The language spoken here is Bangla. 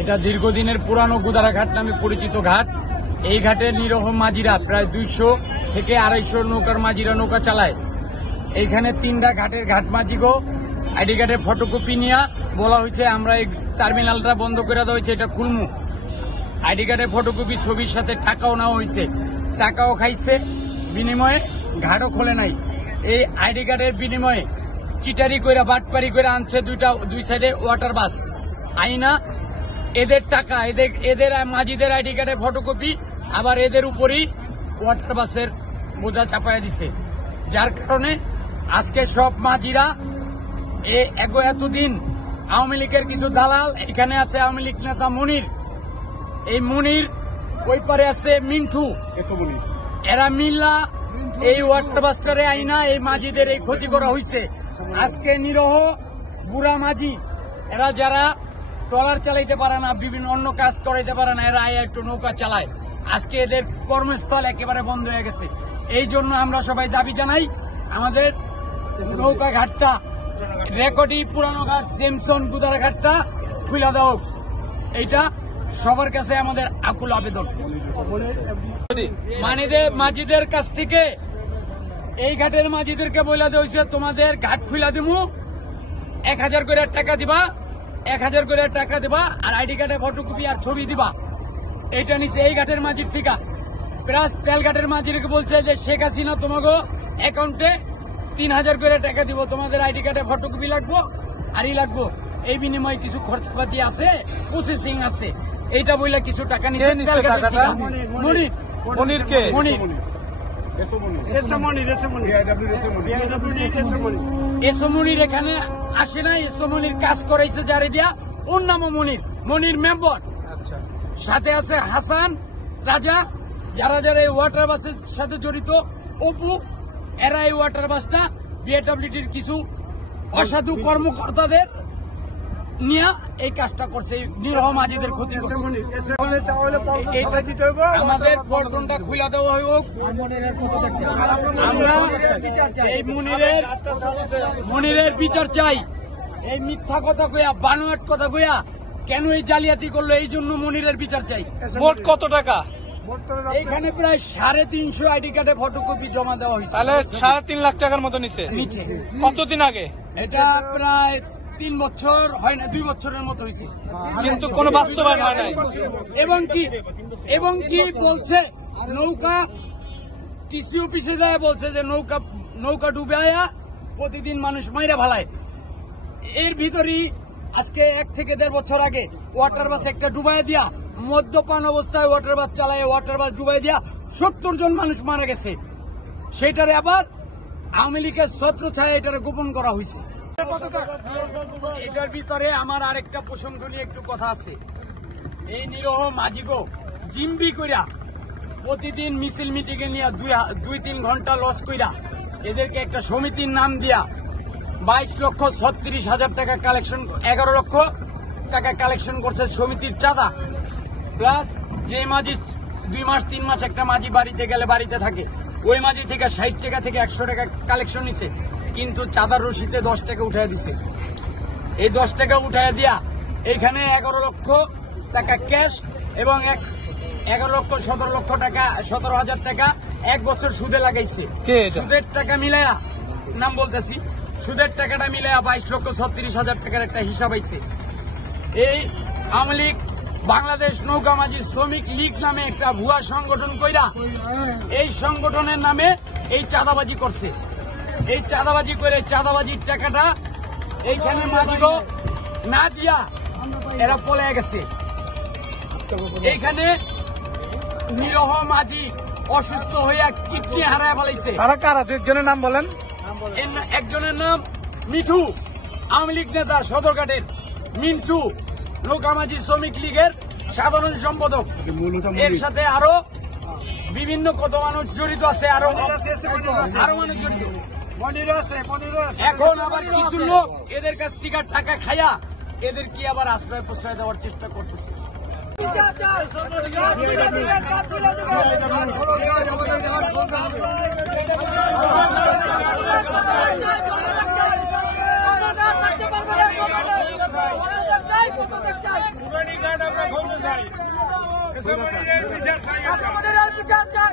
এটা দীর্ঘদিনের পুরানো গুদারা ঘাট নামে পরিচিত ঘাট। এই ঘাটের নিরহ মাঝিরা প্রায় 200 থেকে 250 নৌকার মাঝিরা নৌকা চালায়। এইখানে 3টা ঘাটের ঘাট মাঝিগো আইডি কার্ডের ফটোকপি নিয়ে বলা হয়েছে আমরা এই টার্মিনালটা বন্ধ করে দেওয়া হয়েছে, এটা খুলমু। আইডি কার্ডের ফটোকপি ছবির সাথে টাকাও নেওয়া হয়েছে, টাকাও খাইছে, বিনিময়ে ঘাটও খোলে নাই। এই আইডি কার্ডের বিনিময়ে চিটারি কইরা বাটপারি করে আনছে দুই সাইডে ওয়াটার বাস আইনা এদের টাকা, এদের মাঝিদের আইডি কার্ডের ফটোকপি আবার এদের উপরই ওয়াটার বাসের বোঝা চাপায়া দিছে। যার কারণে আজকে সব মাঝিরা এতদিন আওয়ামী লীগের কিছু দালাল, এখানে আছে আওয়ামী লীগ নেতা মনির, এই মনির ওই পারে আছে মিন্টু, এরা মিল্লা এই ওয়াটার বাসটারে আইনা এই মাঝিদের এই ক্ষতি করা হয়েছে। আজকে নিরহ বুড়া মাঝি এরা যারা ট্রলার চালাইতে পারে না, বিভিন্ন অন্য কাজ করাইতে পারে না, এরা একটু নৌকা চালায়। আজকে এদের কর্মস্থল একেবারে বন্ধ হয়ে গেছে। এই জন্য আমরা সবাই দাবি জানাই আমাদের নৌকা ঘাটটা রেকর্ডি পুরানো ঘাট জেমসন গুদারা ঘাটটা খুলে দেওয়া, এইটা সবার কাছে আমাদের আকুল আবেদন। মাঝিদের কাছ থেকে এই ঘাটের মাঝিদেরকে বলে দেওয়া হয়েছে তোমাদের ঘাট খুলে দিমু, 1000 করে টাকা দিবা, 1000 করে টাকা দিবা আর আইডি কার্ডে ফটোকপি আর ছবি দিবা। এইটা নিচে এই ঘাটের মাঝির ঠিকা। প্লাস তেলঘাটের মাঝিরকে বলছে যে শেখ হাসিনা তোমাকে অ্যাকাউন্টে 3000 করে টাকা দিব, তোমাদের আইডি কার্ডে ফটোকপি লাগবো আরই লাগবো, এই বিনিময়ে কিছু খরচাপাতি আছে, প্রসেসিং আছে, এইটা বললে কিছু টাকা নিচ্ছে। মনির এখানে আসে না, মনির কাজ করাইছে যারে দিয়া, ওর নামও মনির মেম্বার, সাথে আছে হাসান রাজা, যারা যারা এই ওয়াটার বাসের সাথে জড়িত, অপু, এরা এই ওয়াটার বাসটা বিএডব্লিউটির কিছু অসাধু কর্মকর্তাদের নিয়ে এই কাজটা করছে, নিরহ মাঝিদের ক্ষতি করছে। আমাদের পল্টনটা খুলে দেওয়া হোক, আমরা এই মনিরের বিচার চাই। এই মিথ্যা কথা কইয়া, বানোয়াট কথা কইয়া কেন এই জালিয়াতি করলো, এই জন্য মনিরের বিচার চাই। মোট কত টাকা? এইখানে প্রায় 350 আইডি কার্ডে ফটোকপি জমা দেওয়া হয়েছে। তাহলে 3.5 লাখ টাকার মতো নিচ্ছে। কতদিন আগে? এটা প্রায় 3 বছর হয় না, 2 বছরের মতো হয়েছে, কিন্তু কোনো বাস্তবায়ন হয় নাই। এবং কি বলছে, নৌকা টিসি অফিসে যায় বলছে যে নৌকা ডুবে আয়া প্রতিদিন মানুষ মাইরা ভালায়। এর ভিতরেই আজকে 1 থেকে 1.5 বছর আগে ওয়াটার বাস একটা ডুবাই দিয়া, মদ্যপান অবস্থায় ওয়াটার বাস চালায়, ওয়াটার বাস ডুবাই দিয়া 70 জন মানুষ মারা গেছে। সেটারে আবার আওয়ামী লীগের ছত্রছায়া এটারে গোপন করা হয়েছে। এটার ভিতরে আমার আরেকটা প্রশংসনীয় একটু কথা আছে। এই নিরহ মাঝিগো জিম্বি কইরা প্রতিদিন মিছিল মিটিংয়ে নিয়ে 2-3 ঘন্টা লস কইরা এদেরকে একটা সমিতির নাম দিয়া 22,36,000 টাকা কালেকশন, 11 লক্ষ টাকা কালেকশন করছে সমিতির চাঁদা। প্লাস যে মাঝি 2 মাস 3 মাস একটা মাঝি বাড়িতে গেলে বাড়িতে থাকে, ওই মাঝি থেকে 60 টাকা থেকে 100 টাকা কালেকশন নিছে, কিন্তু চাঁদার রসিদে 10 টাকা উঠাই দিছে। এই 10 টাকা উঠাই দিয়া এইখানে 11 লক্ষ টাকা ক্যাশ এবং 11 লক্ষ 17 লক্ষ টাকা 17,000 টাকা 1 বছর সুদে লাগাইছে। সুদের টাকা মিলায়া, নাম বলতেছি, সুদের টাকাটা মিলায়া 22,36,000 টাকার একটা হিসাব আইছে। এই আওয়ামী লীগ বাংলাদেশ নৌকা মাঝি শ্রমিক লীগ নামে একটা ভুয়া সংগঠন কইরা এই সংগঠনের নামে এই চাঁদাবাজি করছে। এই চাঁদাবাজি করে চাঁদাবাজির টাকাটা এইখানে মাঝিগো না দিয়া এরা পলায় গেছে। এইখানে নিরহ মাঝি অসুস্থ হইয়া কিডনি হারায় ফেলাইছে। তারা কারা? একজনের নাম বলেন। একজনের নাম মিঠু, আওয়ামী লীগ নেতা সদরঘাটের, মিন্টু নৌকামাঝি শ্রমিক লীগের সাধারণ সম্পাদক। এর সাথে আরো বিভিন্ন কত মানুষ জড়িত আছে, আরো মানুষ জড়িত। এখন আবার কিছু লোক এদের কাছ থেকে টাকা খাইয়া এদের কি আবার আশ্রয় প্রশ্রয় দেওয়ার চেষ্টা করতেছে। চাই বিচার চাই।